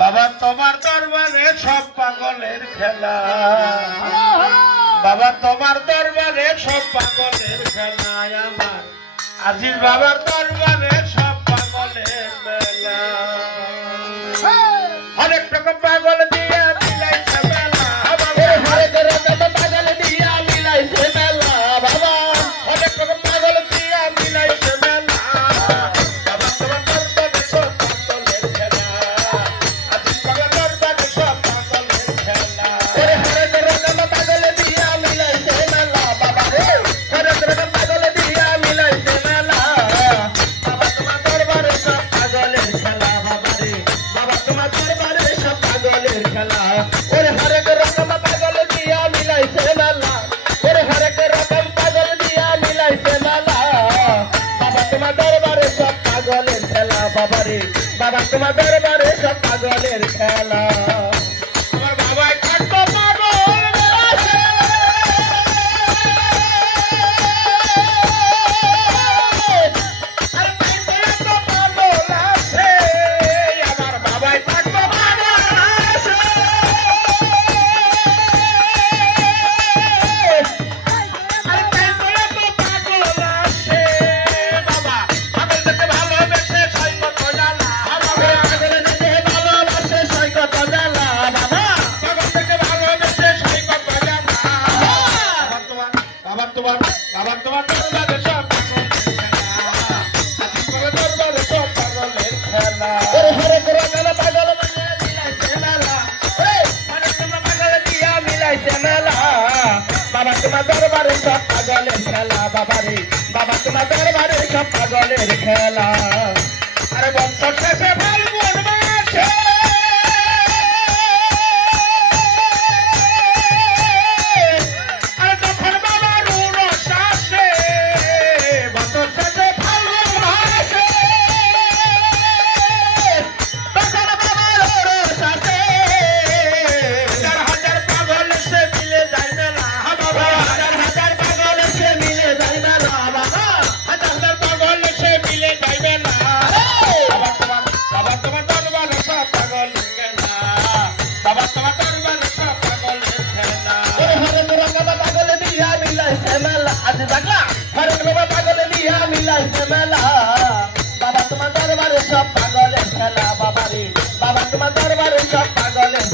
বাবা তোমার দরবারে সব পাগলের খেলা। বাবা তোমার দরবারে সব পাগলের খেলা আমার। আজি বাবার দরবারে সব পাগলের মেলা। অনেক রকম পাগল দিয়ে বাবারে বাবা তোমার দরবারে সব পাগলের খেলা। বাবা বাবা তোমার দরবারে সব পাগলের খেলা। আরে বছর শেষে ভালো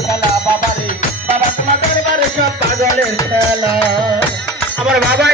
খেলা বাবারে বাবা তোমার দরবারে সব পাগলের খেলা। আমার বাবাই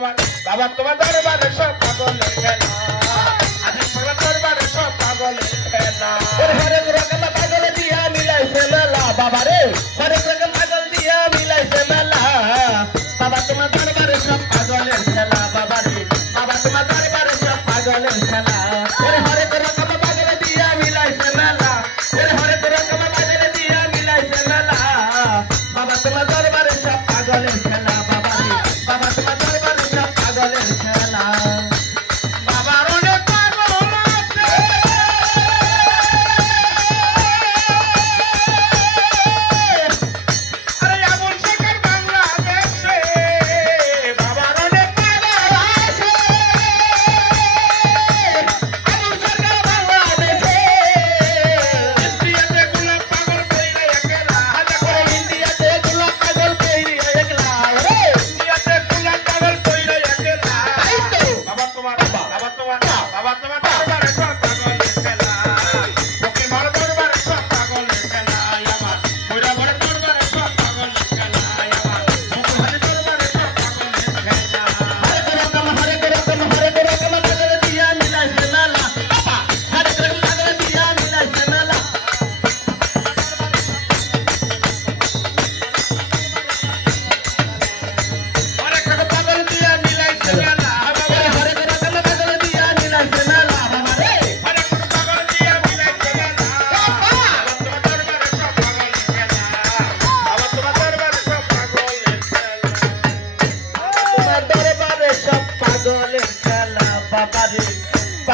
তোমার, বাবা তোমার দরবারে সব পাগলের খেলা আমি তোমার দরবারে সব পাগলের খেলা ওর হরেক রকম পাগল দিয়া মিলাইছে মেলা। বাবা রে হরেক রকম পাগল দিয়া মিলাইছে মেলা। বাবা তোমার দরবারে সব পাগলের খেলা বাবা রে, বাবা তোমার দরবারে সব পাগলের খেলা चले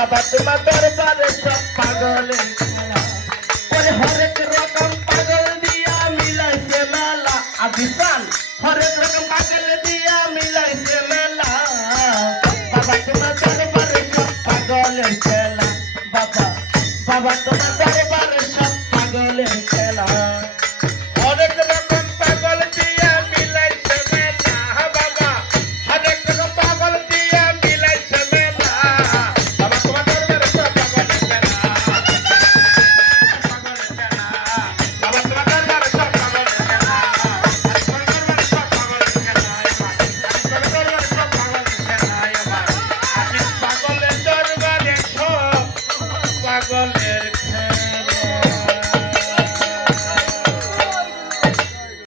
বাবা তোমার দরবারে সব পাগলে হরেক রকম পাগল দিয়া মিলাইছে মেলা। আদিসান হরেক রকম পাগল দিয়া মিলাইছে মেলা। বাবা তোমার দরবারে সব পাগলের খেলা। বাবা বাবা